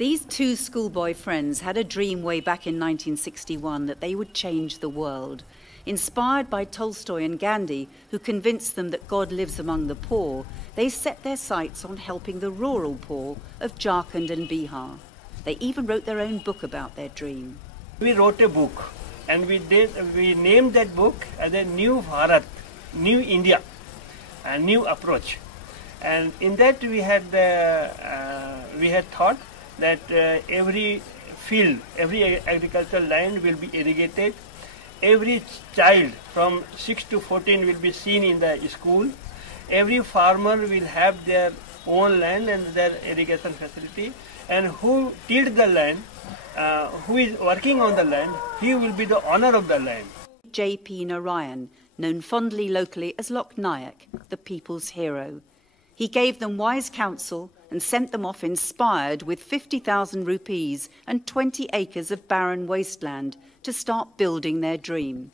These two schoolboy friends had a dream way back in 1961 that they would change the world. Inspired by Tolstoy and Gandhi, who convinced them that God lives among the poor, they set their sights on helping the rural poor of Jharkhand and Bihar. They even wrote their own book about their dream. We wrote a book, and we named that book as a New Bharat, New India, a new approach. And in that we had thought that every field, every agricultural land will be irrigated. Every child from 6 to 14 will be seen in the school. Every farmer will have their own land and their irrigation facility. And who tilled the land, who is working on the land, he will be the owner of the land. J.P. Narayan, known fondly locally as Lok Nayak, the people's hero. He gave them wise counsel and sent them off inspired with 50,000 rupees and 20 acres of barren wasteland to start building their dream.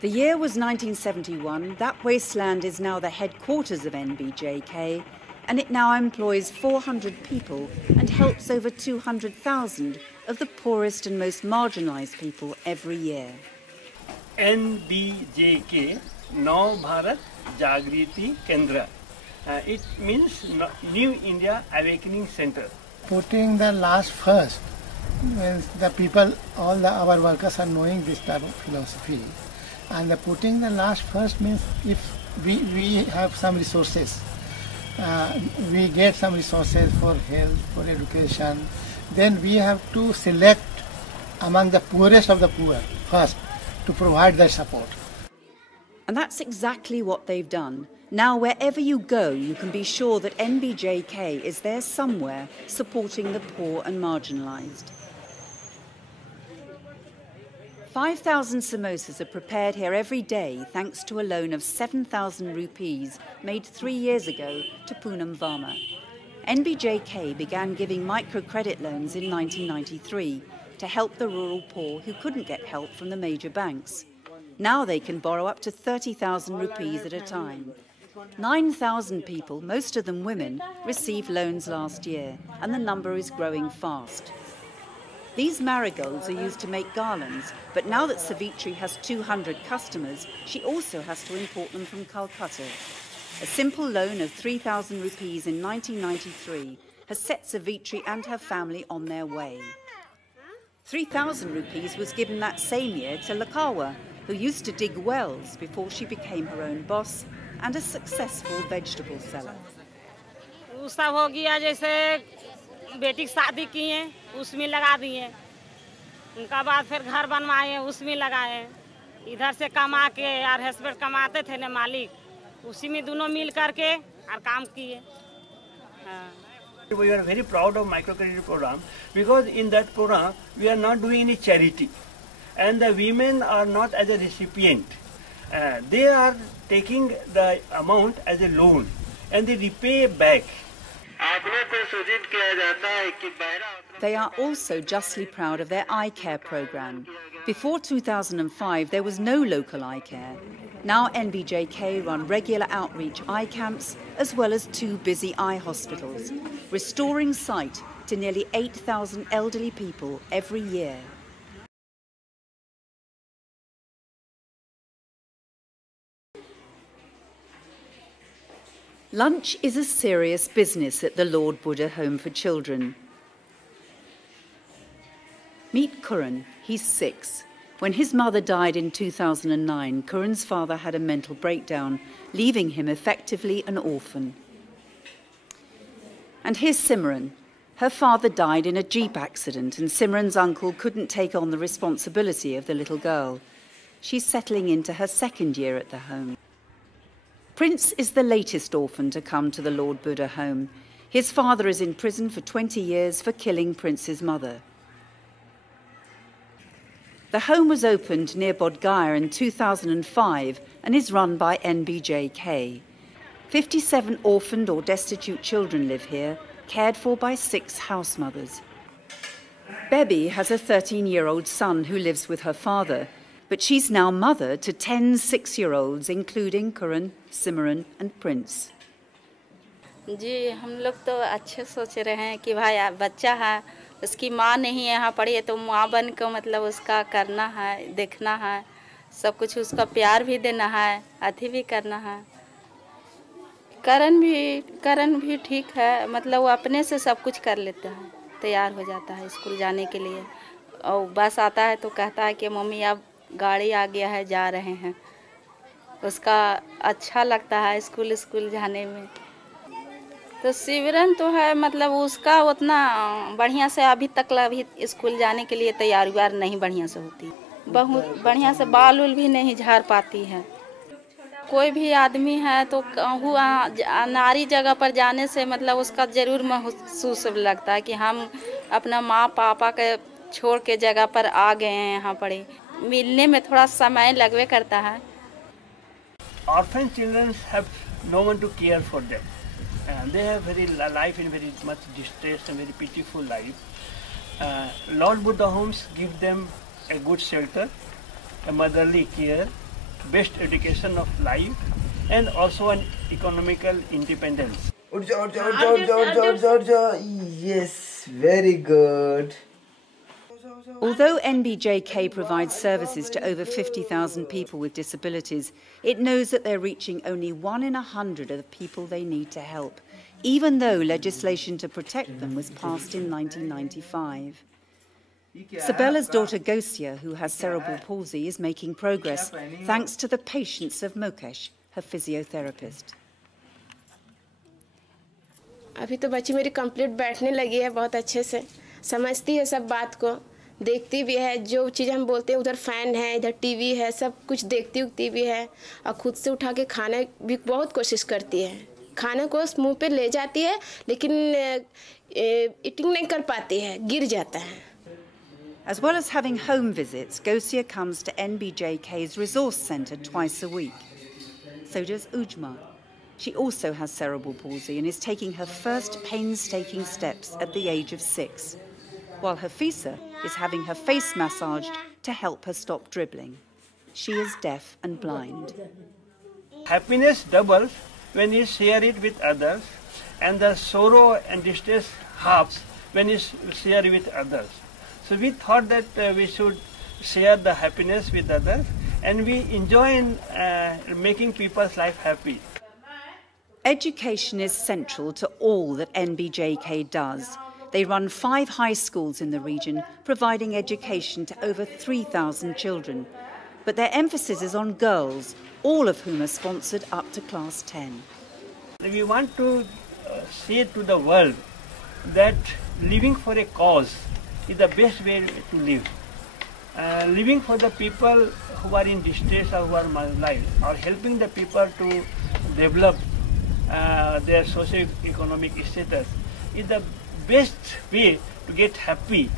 The year was 1971. That wasteland is now the headquarters of NBJK, and it now employs 400 people and helps over 200,000 of the poorest and most marginalized people every year. NBJK, Now Bharat, Jagriti, Kendra. It means New India Awakening Center. Putting the last first means the people, our workers are knowing this type of philosophy. And the putting the last first means if we have some resources, we get some resources for health, for education, then we have to select among the poorest of the poor first to provide that support. And that's exactly what they've done. Now, wherever you go, you can be sure that NBJK is there somewhere supporting the poor and marginalized. 5,000 samosas are prepared here every day thanks to a loan of 7,000 rupees made 3 years ago to Poonam Varma. NBJK began giving microcredit loans in 1993 to help the rural poor who couldn't get help from the major banks. Now they can borrow up to 30,000 rupees at a time. 9,000 people, most of them women, received loans last year, and the number is growing fast. These marigolds are used to make garlands, but now that Savitri has 200 customers, she also has to import them from Calcutta. A simple loan of 3,000 rupees in 1993 has set Savitri and her family on their way. 3,000 rupees was given that same year to Lakawa, who used to dig wells before she became her own boss and a successful vegetable seller. उसका हो गया जैसे बेटी की शादी किए उसमें लगा दिए उनका बाद फिर घर बनवाए उसमें लगाए इधर से कमा के यार हस्बैंड कमाते थे ना मालिक उसी में दोनों मिल करके और काम किए We are very proud of microcredit program because in that program we are not doing any charity and the women are not as a recipient. They are taking the amount as a loan and they repay back. They are also justly proud of their eye care program. Before 2005, there was no local eye care. Now NBJK run regular outreach eye camps as well as 2 busy eye hospitals, restoring sight to nearly 8,000 elderly people every year. Lunch is a serious business at the Lord Buddha Home for Children. Meet Curran. He's 6. When his mother died in 2009, Curran's father had a mental breakdown, leaving him effectively an orphan. And here's Simran. Her father died in a Jeep accident, and Simran's uncle couldn't take on the responsibility of the little girl. She's settling into her 2nd year at the home. Prince is the latest orphan to come to the Lord Buddha home. His father is in prison for 20 years for killing Prince's mother. The home was opened near Bodh Gaya in 2005 and is run by NBJK. 57 orphaned or destitute children live here, cared for by 6 house mothers. Bebi has a 13-year-old son who lives with her father, but she's now mother to 10 6-year-olds, including Curran, Simran and Prince. जी, हम लोग तो अच्छे सोच रहे हैं कि भाई बच्चा है, उसकी माँ नहीं यहाँ पड़ी है तो माँ बन कर मतलब उसका करना है, देखना है, सब कुछ उसका प्यार भी देना है, अति भी करना है। करण भी ठीक है, मतलब वो अपने से सब कुछ कर लेता है, तैयार हो जाता है स्कूल जाने के लिए। और बस आता है तो कहता है कि मम्मी अब गाड़ी आ गया है, जा रहे हैं। उसका अच्छा लगता है स्कूल जाने में। तो सिमरन तो है, मतलब उसका उतना बढ़िया से अभी तक अभी स्कूल जाने के लिए तैयार व्यार नहीं बढ़िया से होती, बहुत बढ़िया से बाल उल भी नहीं झाड़ पाती है। कोई भी आदमी है तो नारी जगह पर जाने से मतलब उसका ज़रूर महसूस लगता है कि हम अपना माँ पापा के छोड़ के जगह पर आ गए हैं, यहाँ पड़े मिलने में थोड़ा समय लगवे करता है। Orphan children have no one to care for them. They have life in very much distress and very pitiful life. Lord Buddha homes give them a good shelter, a motherly care, best education of life, and also an economical independence. Yes, very good. Although NBJK provides services to over 50,000 people with disabilities, it knows that they're reaching only 1 in 100 of the people they need to help, even though legislation to protect them was passed in 1995. Sabella's daughter Gosia, who has cerebral palsy, is making progress thanks to the patience of Mokesh, her physiotherapist. अभी तो बच्ची मेरी complete बैठने लगी है, बहुत अच्छे से समझती है सब बात को, देखती भी है, जो चीज़ हम बोलते हैं उधर फ़ैन है, इधर टीवी है, सब कुछ देखती उगती भी है और खुद से उठा के खाना भी बहुत कोशिश करती है। खाना को मुंह पे ले जाती है लेकिन ईटिंग नहीं कर पाती है, गिर जाता है। As well as having home visits, Gosia comes to NBJK's resource centre twice a week. So does Ujma. She also has cerebral palsy and is taking her first painstaking steps at the age of 6, while Hafisa is having her face massaged to help her stop dribbling. She is deaf and blind. Happiness doubles when you share it with others, and the sorrow and distress halves when you share it with others. So we thought that we should share the happiness with others, and we enjoy in making people's life happy. Education is central to all that NBJK does. They run 5 high schools in the region, providing education to over 3,000 children. But their emphasis is on girls, all of whom are sponsored up to class 10. We want to say to the world that living for a cause is the best way to live. Living for the people who are in distress or who are marginalized, or helping the people to develop their socio-economic status is the best way to get happy